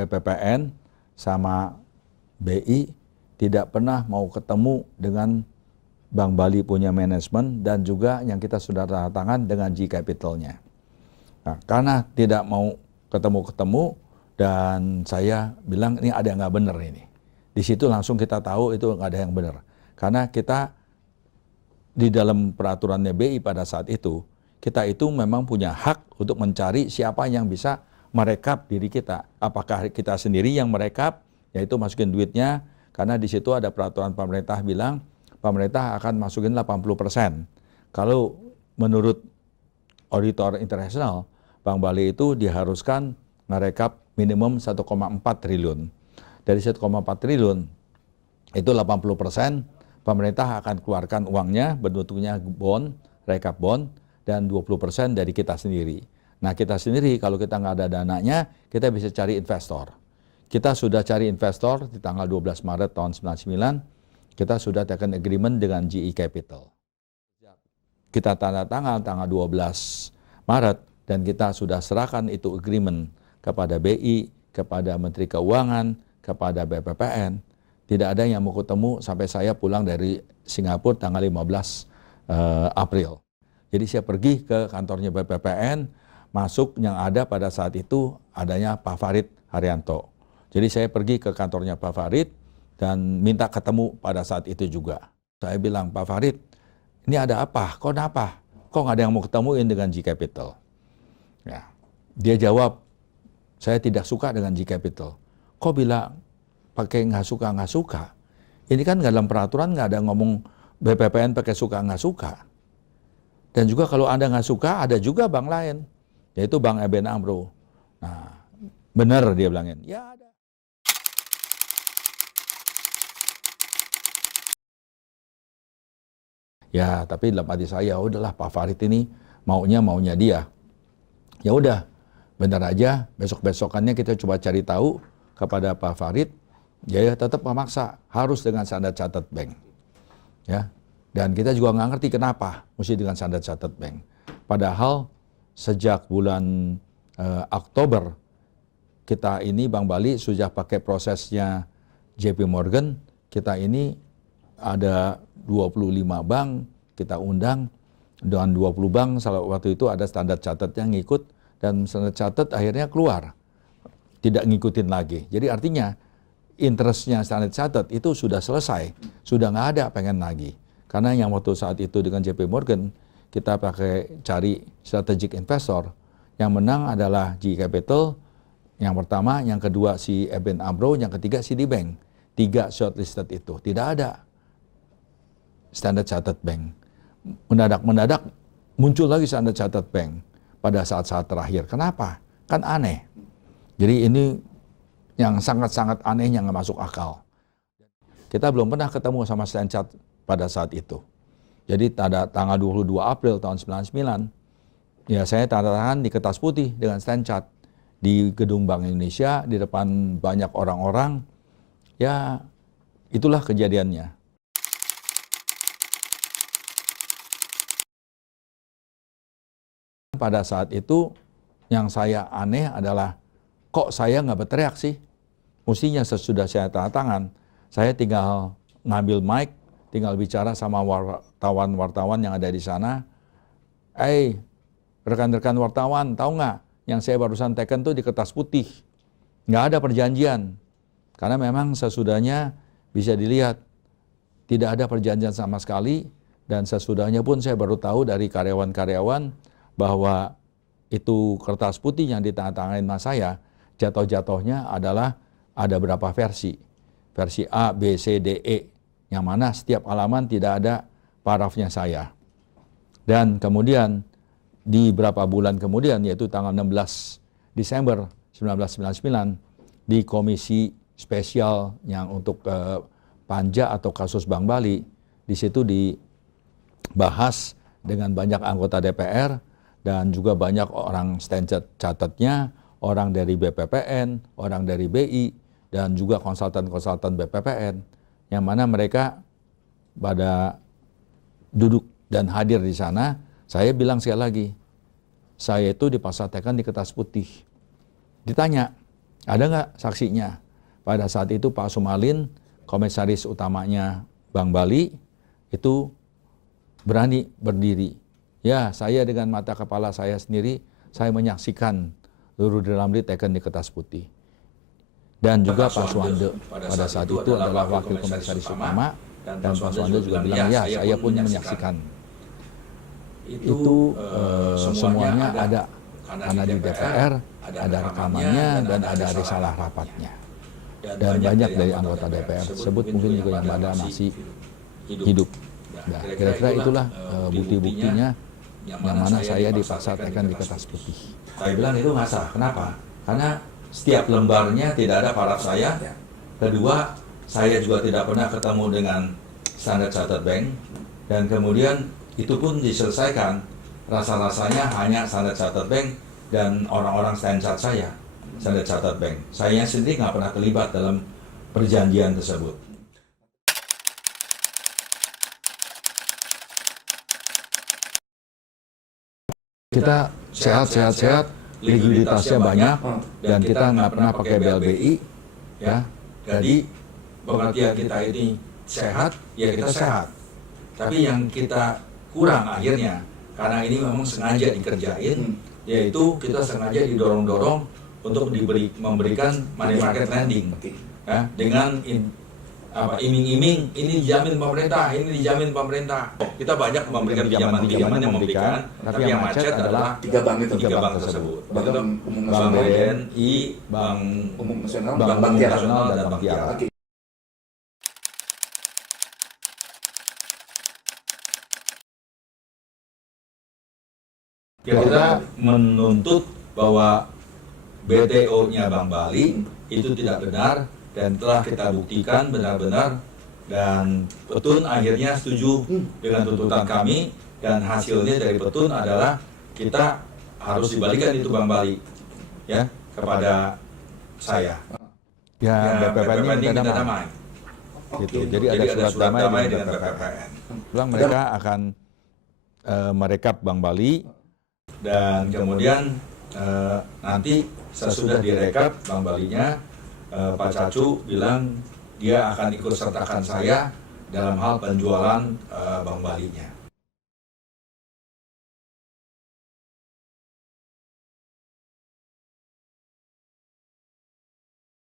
BPPN sama BI tidak pernah mau ketemu dengan Bank Bali punya manajemen dan juga yang kita sudah tanda tangan dengan G Capital-nya. Nah, karena tidak mau ketemu-ketemu dan saya bilang ini ada yang nggak benar ini. Di situ langsung kita tahu itu nggak ada yang benar. Karena kita di dalam peraturannya BI pada saat itu, kita itu memang punya hak untuk mencari siapa yang bisa merekap diri kita. Apakah kita sendiri yang merekap, yaitu masukin duitnya, karena di situ ada peraturan pemerintah bilang, pemerintah akan masukin 80%. Kalau menurut auditor internasional, Bank Bali itu diharuskan merekap minimum 1,4 triliun. Dari 1,4 triliun, itu 80%, pemerintah akan keluarkan uangnya bentuknya bond, rekap bond, dan 20% dari kita sendiri. Nah, kita sendiri kalau kita nggak ada dananya, kita bisa cari investor. Kita sudah cari investor di tanggal 12 Maret tahun 99, kita sudah taken agreement dengan GE Capital. Kita tanda tangan tanggal 12 Maret dan kita sudah serahkan itu agreement kepada BI, kepada Menteri Keuangan, kepada BPPN. Tidak ada yang mau ketemu sampai saya pulang dari Singapura tanggal 15 April. Jadi saya pergi ke kantornya BPPN, masuk yang ada pada saat itu adanya Pak Farid Haryanto. Jadi saya pergi ke kantornya Pak Farid dan minta ketemu pada saat itu juga. Saya bilang, Pak Farid, ini ada apa? Kok kenapa? Kok nggak ada yang mau ketemuin dengan G Capital? Ya. Dia jawab, saya tidak suka dengan G Capital. Kok bilang pakai nggak suka? Ini kan dalam peraturan nggak ada ngomong BPPN pakai suka nggak suka. Dan juga kalau Anda nggak suka, ada juga bank lain, yaitu Bank ABN AMRO. Nah, benar dia bilangin. Ya ada. Ya, tapi dalam hati saya, udahlah Pak Farid ini maunya dia. Ya udah, bentar aja, besok-besokannya kita coba cari tahu kepada Pak Farid. Ya tetap memaksa, harus dengan standar Chartered Bank. Ya, dan kita juga nggak ngerti kenapa mesti dengan standar Chartered Bank. Padahal sejak bulan Oktober, kita ini Bank Bali sudah pakai prosesnya JP Morgan, kita ini ada 25 bank kita undang, dengan 20 bank waktu itu ada standar Chartered yang ngikut dan standar Chartered akhirnya keluar, tidak ngikutin lagi. Jadi artinya interestnya standar Chartered itu sudah selesai, sudah nggak ada pengen lagi. Karena yang waktu saat itu dengan JP Morgan kita pakai cari strategic investor, yang menang adalah G Capital, yang pertama, yang kedua si ABN AMRO, yang ketiga Citibank. 3 shortlisted itu tidak ada Standard Chartered Bank. Mendadak muncul lagi Standard Chartered Bank pada saat-saat terakhir. Kenapa? Kan aneh. Jadi ini yang sangat-sangat aneh yang nggak masuk akal. Kita belum pernah ketemu sama Standard Chartered pada saat itu. Jadi pada tanggal 22 April tahun 99, ya saya tanda tangan di kertas putih dengan Standard Chartered di gedung Bank Indonesia di depan banyak orang-orang. Ya itulah kejadiannya. Pada saat itu yang saya aneh adalah kok saya nggak berteriak sih? Mestinya sesudah saya tanda tangan, saya tinggal ngambil mic, tinggal bicara sama wartawan-wartawan yang ada di sana. Rekan-rekan wartawan, tahu nggak yang saya barusan teken tuh di kertas putih? Nggak ada perjanjian. Karena memang sesudahnya bisa dilihat tidak ada perjanjian sama sekali, dan sesudahnya pun saya baru tahu dari karyawan-karyawan bahwa itu kertas putih yang ditandatangani mas saya, jatuh-jatuhnya adalah ada berapa versi. Versi A, B, C, D, E, yang mana setiap halaman tidak ada parafnya saya. Dan kemudian di beberapa bulan kemudian, yaitu tanggal 16 Desember 1999, di komisi spesial yang untuk panja atau kasus Bank Bali, di situ dibahas dengan banyak anggota DPR, dan juga banyak orang Standard Chartered-nya, orang dari BPPN, orang dari BI, dan juga konsultan-konsultan BPPN, yang mana mereka pada duduk dan hadir di sana. Saya bilang sekali lagi, saya itu dipasarkan di kertas putih. Ditanya, Ada nggak saksinya? Pada saat itu Pak Sumalin, komisaris utamanya Bank Bali, itu berani berdiri. Ya, saya dengan mata kepala saya sendiri, saya menyaksikan Rudi Ramli teken di kertas putih. Dan juga Pak Suwande pada saat itu adalah wakil komisaris utama, dan Pak Suwande juga bilang, ya saya pun menyaksikan. Itu semuanya ada, karena di DPR ada rekamannya dan ada risalah rapatnya. Dan banyak dari anggota DPR tersebut mungkin juga yang ada masih hidup. Nah, kira-kira itulah bukti-buktinya yang mana saya dipaksa tekan di kertas putih. Saya bilang itu nggak sah. Kenapa? Karena setiap lembarnya tidak ada paraf saya. Kedua, saya juga tidak pernah ketemu dengan Standard Chartered Bank. Dan kemudian itu pun diselesaikan. Rasa-rasanya hanya Standard Chartered Bank dan orang-orang Standard saya, Standard Chartered Bank. Saya sendiri nggak pernah terlibat dalam perjanjian tersebut. Kita sehat, likuiditasnya banyak, dan kita nggak pernah pakai BLBI, ya. Jadi pengertian kita ini sehat, ya kita sehat. Tapi yang kita kurang akhirnya, karena ini memang sengaja dikerjain, yaitu kita sengaja didorong-dorong untuk memberikan money market lending, ya, dengan iming-iming, ini dijamin pemerintah, ini dijamin pemerintah. Kita banyak memberikan pinjaman-pinjaman yang memberikan, tapi yang macet adalah tiga bank tersebut. Bank BNI, Bank Umum Nasional, Bank Nasional, dan Bank Tiara. Kita menuntut bahwa BTO-nya Bank Bali itu tidak benar, dan telah kita buktikan benar-benar, dan Petun akhirnya setuju dengan tuntutan kami, dan hasilnya dari Petun adalah kita harus dibalikan itu Bank Bali, ya, kepada saya. Ya, BPPN ini minta damai. Gitu. Jadi ada surat damai dengan BPPN. Bilang mereka akan merekap Bank Bali, dan kemudian nanti sesudah direkap Bank Balinya, Pak Cacu bilang dia akan ikut sertakan saya dalam hal penjualan Bank Balinya.